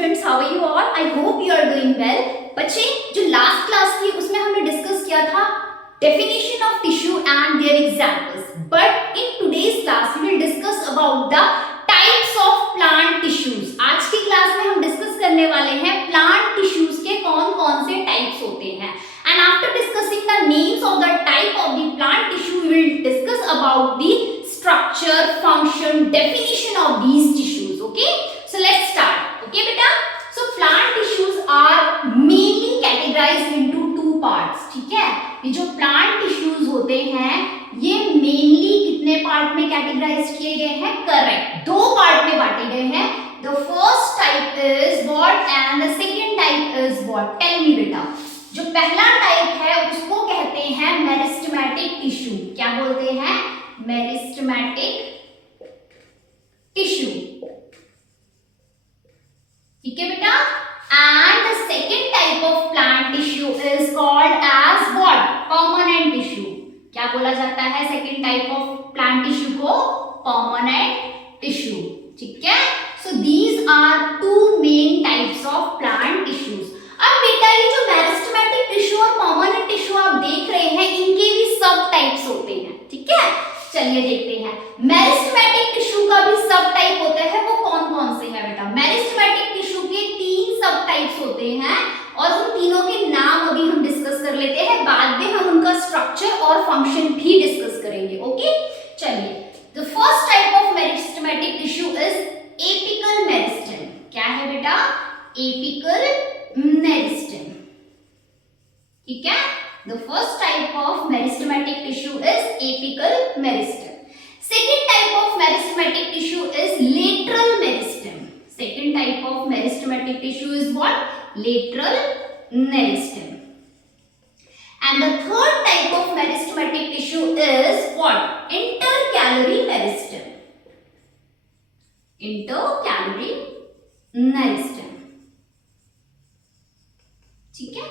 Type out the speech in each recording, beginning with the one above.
Students, how are you all? I hope you are doing well. बच्चे, जो last class थी उसमें हमने डिस्कस किया था definition of tissue and their examples, but in today's class we will discuss about the types of plant tissues. आज की class में हम डिस्कस करने वाले हैं प्लांट टिश्यूज के कौन-कौन से टाइप्स होते हैं, and after discussing the names of the type of the plant tissue we will discuss about the structure, function, definition of these tissues. Okay, so let's start. Okay beta, so plant tissues are mainly categorized into two parts. ठीक है, ये जो plant tissues होते हैं ये mainly कितने part में categorise किए गए हैं? करेक्ट, दो पार्ट में बांटे गए हैं. The first type is what and the second type is what? Tell me बेटा. जो पहला टाइप है उसको कहते हैं मेरिस्टेमेटिक टिश्यू. क्या बोलते हैं? Meristematic tissue. ठीक है बेटा. And the second type of plant tissue is called as what? Permanent tissue. क्या बोला जाता है second type of plant tissue को? Permanent tissue. ठीक है. So these are two main types of plant tissues. अब बेटा ये जो मेरिस्टेमेटिक टिश्यू और परमानेंट टिश्यू आप देख रहे हैं इनके भी सब टाइप्स होते हैं. ठीक है, चलिए देखते हैं. मेरिस्टेमेटिक टिश्यू का भी सब टाइप होता है, वो कौन कौन से है बेटा? मेरिस्टेमेटिक टिश्यू के तीन सब टाइप्स होते हैं और उन तीनों के नाम अभी हम डिस्कस कर लेते हैं, बाद में हम उनका स्ट्रक्चर और फंक्शन भी डिस्कस करेंगे. ओके, चलिए. The first type of meristematic tissue is apical meristem. क्या है बेटा? Apical meristem. ठीक है. The first type of meristematic tissue is apical meristem. Second type of meristematic tissue is lateral meristem. Second type of meristematic tissue is what? Lateral meristem. And the third type of meristematic tissue is what? Intercalary meristem. Intercalary meristem. ठीक है.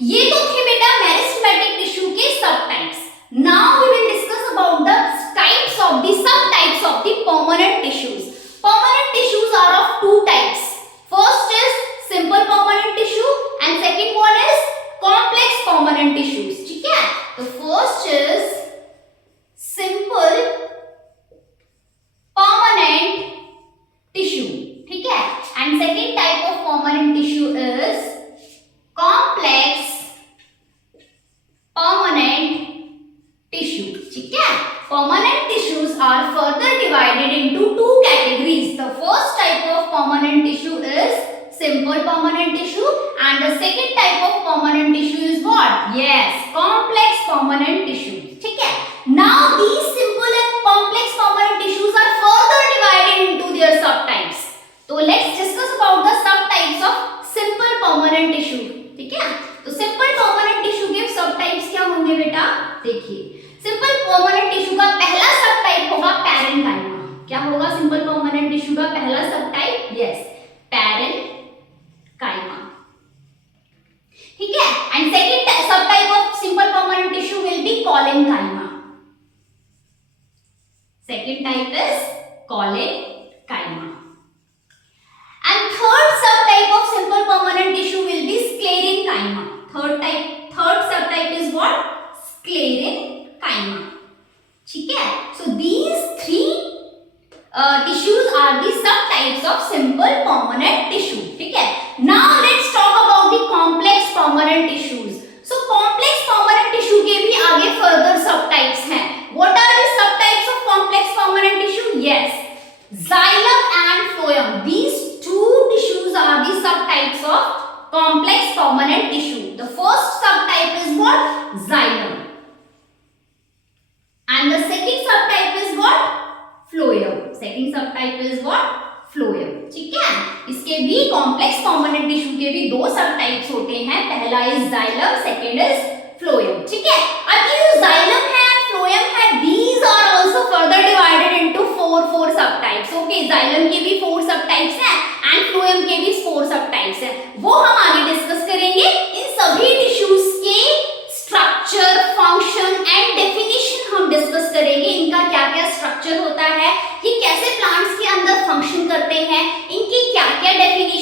ये तो थे बेटा meristematic tissue के sub types. Now we will discuss about the types of the sub types of the permanent tissues. Permanent tissues are of two types. First is simple permanent tissue and second one is complex permanent tissues. ठीक है. The first is simple permanent tissue. ठीक है. And second type of permanent tissue is complex permanent tissue. ठीक है. Permanent tissues are further divided into two categories. The first type of permanent tissue is simple permanent tissue and the second type of permanent tissue is what? Yes, complex permanent tissue. ठीक है. Now these simple and complex permanent tissues are further divided into their subtypes. So let's discuss about the subtypes of simple permanent tissue. ठीक है. तो simple permanent tissue के sub types क्या होंगे बेटा? देखिए, सिंपल परमानेंट टिश्यू का पहला सब टाइप होगा पैरेन्काइमा. क्या होगा सिंपल परमानेंट टिश्यू का पहला सब टाइप? Yes, parenchyma. ठीक है. एंड सेकंड सब type of simple permanent tissue will be collenchyma. Second type is collenchyma. And third subtype of simple permanent tissue will be sclerenchyma. Third subtype is what? Sclerenchyma. ठीक है. So these three tissues are the subtypes of simple permanent tissue. ठीक है. Now let's talk about the complex permanent tissues. So complex permanent tissue के भी आगे further subtypes हैं. What are the subtypes of complex permanent tissue? Yes, xylem and phloem. These two tissues are the subtypes of complex permanent tissue. The first subtype is what? Xylem. And the second subtype is what? Phloem. Second subtype is what? Phloem. ठीक है. इसके भी complex permanent tissue के भी दो subtypes होते हैं. पहला is xylem, second is phloem. ठीक है. अब ये जो xylem है and phloem है, these are also further divided into four subtypes. Okay, xylem के भी 4 subtypes हैं and phloem के भी 4 subtypes हैं. वो हम आगे डिस्कस करेंगे. इन सभी टिश्यूज के स्ट्रक्चर, फंक्शन एंड डेफिनेशन हम डिस्कस करेंगे. इनका क्या क्या स्ट्रक्चर होता है, ये कैसे प्लांट्स के अंदर फंक्शन करते हैं, इनकी क्या क्या definition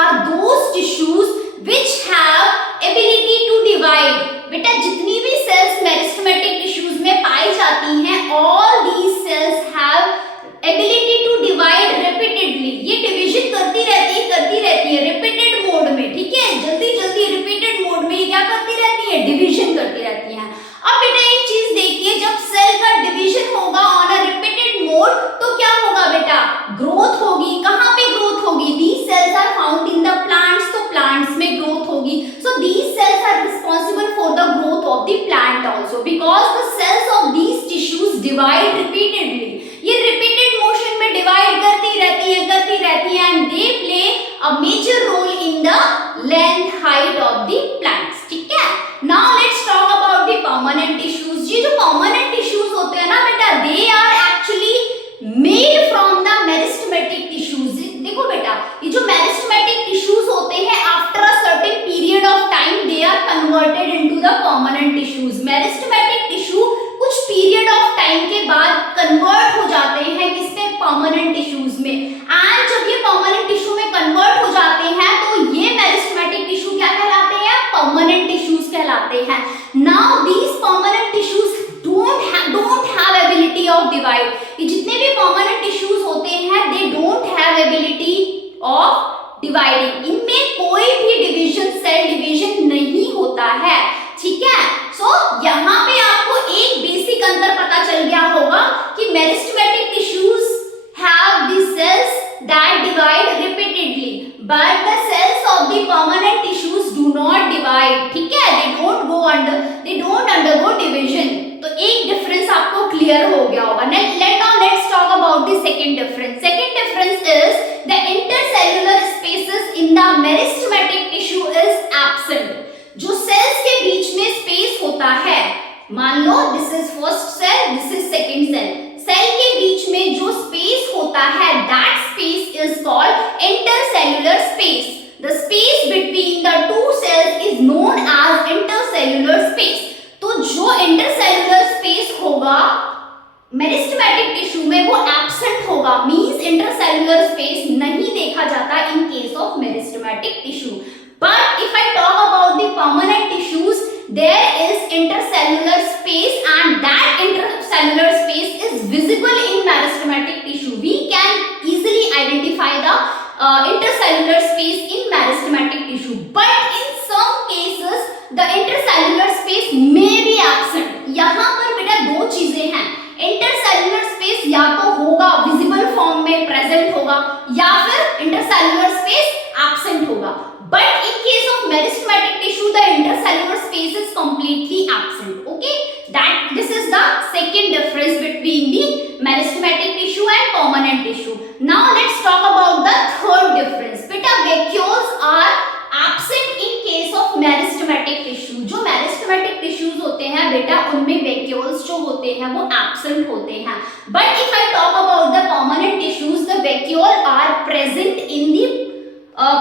are those tissues which have ability to divide. बेटा जितनी भी सेल्स मेरिस्टेमेटिक टिश्यूज में पाई जाती हैं, all these cells have ability to divide repeatedly. ये डिवीजन करती रहती है रिपीटेड मोड में, ठीक है, जल्दी जल्दी रिपीटेड मोड में क्या करती रहती है, डिवीजन करती रहती है। अब बेटा एक चीज देखिए, जब सेल का डिवीजन होगा ऑन अ रिपीटेड मोड तो क्या होगा बेटा, ग्रोथ होगी। कहां पे ग्रोथ होगी, these cells are found in the plants, तो प्लांट्स में ग्रोथ होगी। so these cells are responsible for the growth of the plant also because the cells of these tissues divide repeatedly. ये repeated motion में divide करती रहती है and they play a major role in the length height of the plants, ठीक है। Now let's talk about the permanent tissues. ये जो permanent tissues होते हैं ना बेटा, they are actually made from the meristematic tissues. देखो बेटा, ये जो मेरिस्टेमेटिक टिश्यूज होते हैं after a certain period of time they are converted into the permanent tissues. Meristematic tissue कुछ पीरियड ऑफ टाइम के बाद कन्वर्ट हो जाते हैं किसमें, परमानेंट टिश्यूज में। एंड जब ये परमानेंट टिश्यू में कन्वर्ट हो जाते हैं तो ये मेरिस्टेमेटिक टिश्यू क्या कहलाते हैं, परमानेंट टिश्यूज कहलाते हैं। Now these permanent tissues don't have ability of divide. ये जितने भी परमानेंट टिश्यूज होते हैं they don't have ability of dividing. इनमें कोई भी डिवीजन, सेल डिवीजन नहीं होता है, ठीक है। सो यहाँ पे आपको एक बेसिक अंतर पता चल गया होगा कि meristematic tissues have the cells that divide repeatedly, but the cells of the permanent tissues do not divide, ठीक है, they don't undergo division. तो एक डिफरेंस आपको क्लियर हो गया होगा। Let's talk about the second difference. Second difference is the intercellular spaces in the meristematic tissue is absent. जो cells के बीच में स्पेस होता है, मान लो this is first cell, this is second cell, cell के बीच में जो स्पेस होता है that space is called intercellular space. The space between the two cells is known as intercellular space. तो जो इंटरसेल्युलर स्पेस होगा मेरिस्टेमेटिक टिश्यू में वो एब्सेंट होगा, मींस इंटरसेल्युलर स्पेस नहीं देखा जाता in case of meristematic tissue. But if I talk about the permanent tissues, there is intercellular space and that intercellular space is visible in meristematic tissue. We can easily identify the intercellular space in meristematic tissue, but in some cases the intercellular space may be absent. यहाँ पर बेटा दो चीजें हैं, intercellular space या तो होगा visible form में प्रेजेंट होगा या फिर intercellular space absent होगा, but in case of meristematic tissue the intercellular space is completely absent. Okay, that this is the second difference between the meristematic tissue and permanent tissue. Now let's talk about the third difference. Beta, vacuoles are absent in case of meristematic tissue. जो meristematic tissues होते हैं बेटा, उनमें vacuoles जो होते हैं वो absent होते हैं. But if I talk about the permanent tissues, the vacuole are present in the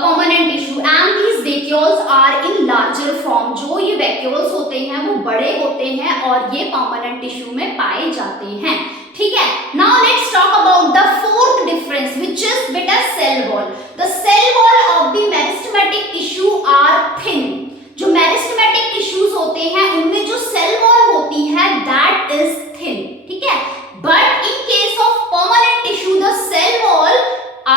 permanent tissue and these vacuoles are in larger form. जो ये vacuoles होते हैं वो बड़े होते हैं और ये permanent tissue में पाए जाते हैं, ठीक है। Now let's talk about the fourth difference, which is beta cell wall. The cell wall of the meristematic tissue are thin. जो meristematic tissues होते हैं उनमें जो cell wall होती है that is thin, ठीक है। But in case of permanent tissue the cell wall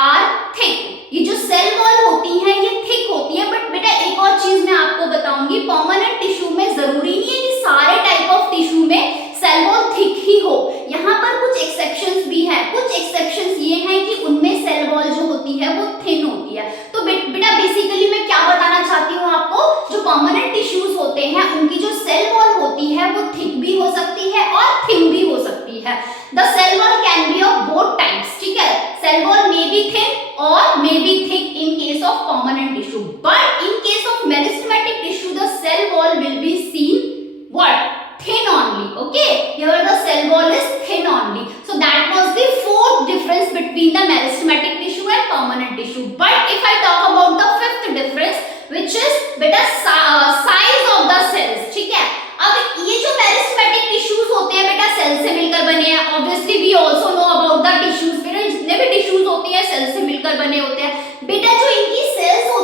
are thick. ये जो cell wall होती है ये thick होती है, but बेटा एक और चीज मैं आपको बताऊंगी, permanent tissue में जरूरी नहीं है कि सारे type of tissue में सेल वॉल थिक ही हो, यहाँ पर कुछ एक्सेप्शंस भी हैं। कुछ एक्सेप्शंस ये हैं कि उनमें सेल वॉल जो होती है वो थिन होती है। तो बेटा बेसिकली मैं क्या बताना चाहती हूँ आपको, जो परमानेंट टिश्यूज होते हैं उनकी जो सेल वॉल होती है वो थिक भी हो सकती है और थिन भी हो सकती है। The cell wall can be of both types, ठीक है। Cell wall may be thin और may be thick in case of permanent tissue, but in case of meristematic tissue the cell wall will be seen what, thin only. Okay, here the cell wall is thin only. So that was the fourth difference between the meristematic tissue and permanent tissue. But if I talk about the fifth difference, which is beta size of the cells, ठीक है। अब ये जो meristematic tissues होते हैं बेटा cell से मिलकर बने हैं। Obviously we also know about the tissues. बेटा जितने भी tissues होती हैं सेल से मिलकर बने होते हैं। बेटा जो इनकी cells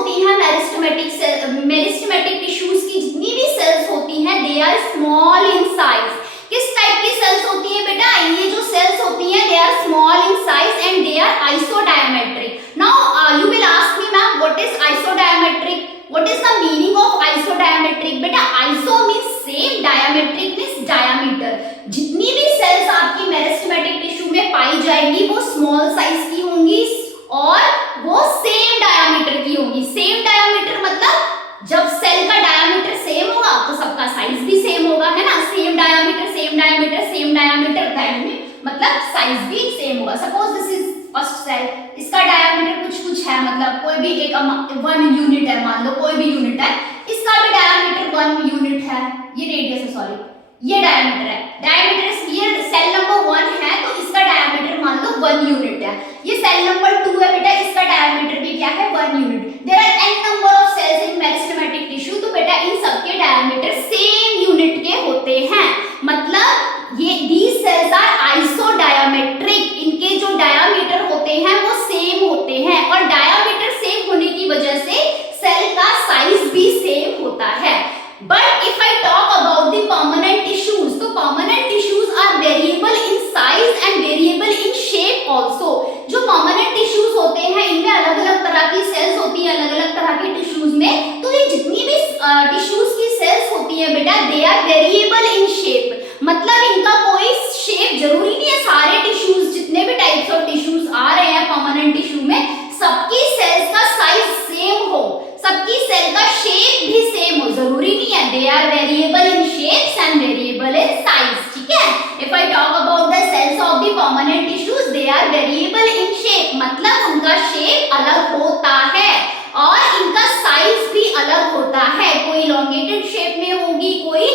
मेरिस्टेमेटिक टिश्यूज की जितनी भी सेल्स होती हैं they are small in size. किस टाइप की सेल्स होती है बेटा? ये जो सेल्स होती हैं they are small in size and they are isodiametric. Now you will ask me ma'am what is isodiametric? What is the meaning of isodiametric? बेटा iso means same, diametric means diameter. जितनी भी sales आपकी meristematic tissue में पाई जाएंगी वो small size की होंगी और वो सेम डायमीटर की होंगी। सेम डायमीटर मतलब जब सेल का डायमीटर सेम होगा तो सबका साइज भी सेम होगा, है ना? Same diameter same diameter same diameter, that mean मतलब साइज भी सेम होगा। Suppose this is first cell, इसका डायमीटर कुछ है, मतलब कोई भी एक 1 यूनिट है, मान लो कोई भी यूनिट है, इसका भी डायमीटर 1 यूनिट है, ये रेडियस है, सॉरी ये डायमीटर है, डायमीटर ये सेल नंबर 1 है तो इसका डायमीटर मान लो 1 यूनिट है। ये सेल नंबर 2 है बेटा, इसका डायमीटर भी क्या है 1 unit. There are n number of cells in meristematic tissue, तो बेटा इन सबके डायमीटर सेम यूनिट के होते हैं, मतलब ये these cells are आइसोडायमेट्रिक। इनके जो डायमीटर होते हैं वो सेम होते हैं और डायमीटर सेम होने की वजह से सेल का साइज भी सेम होता है। But if I talk about the permanent tissues, तो permanent tissues are variable in size and variable in shape also। जो permanent tissues होते हैं इनमें अलग-अलग तरह की सेल्स होती हैं, अलग-अलग तरह के टिश्यूज में, तो ये जितनी भी टिश्यूज की सेल्स होती है बेटा they are variable in shape, मतलब इनका कोई शेप जरूरी नहीं है। सारे टिश्यूज जितने भी टाइप्स ऑफ टिश्यूज आ रहे हैं परमानेंट टिश्यू में, सबकी सेल्स का साइज सेम हो, सबकी सेल का शेप भी सेम हो, जरूरी नहीं है। They are variable in shapes and variable in size, ठीक है? If I talk about the cells of the permanent tissues they are variable in shape, मतलब उनका शेप अलग होता है और इनका साइज भी अलग होता है। कोई इलोंगेटेड शेप में होगी, कोई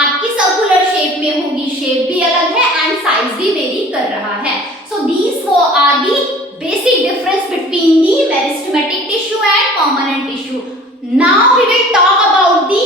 आपकी सर्कुलर शेप में होगी, शेप भी अलग है एंड साइज भी वेरी कर रहा है। So these are the basic difference between the meristematic tissue and permanent tissue. Now we will talk about the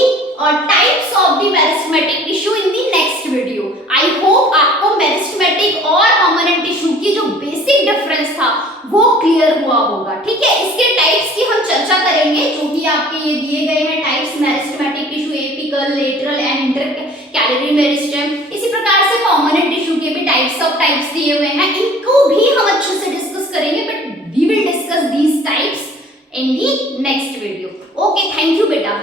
types of the meristematic tissue in the next video. I hope आपको meristematic और permanent tissue की जो basic difference था वो clear हुआ होगा, ठीक है? इसके types की हम चर्चा करेंगे, जो कि आपके ये दिए गए हैं types meristematic tissue, apical, lateral and intercalary meristem। इसी प्रकार से permanent tissue के भी types दिए हुए हैं, इनको भी हम अच्छे से डिस्कस करेंगे, but we will discuss these types in the next video. Okay, thank you बेटा।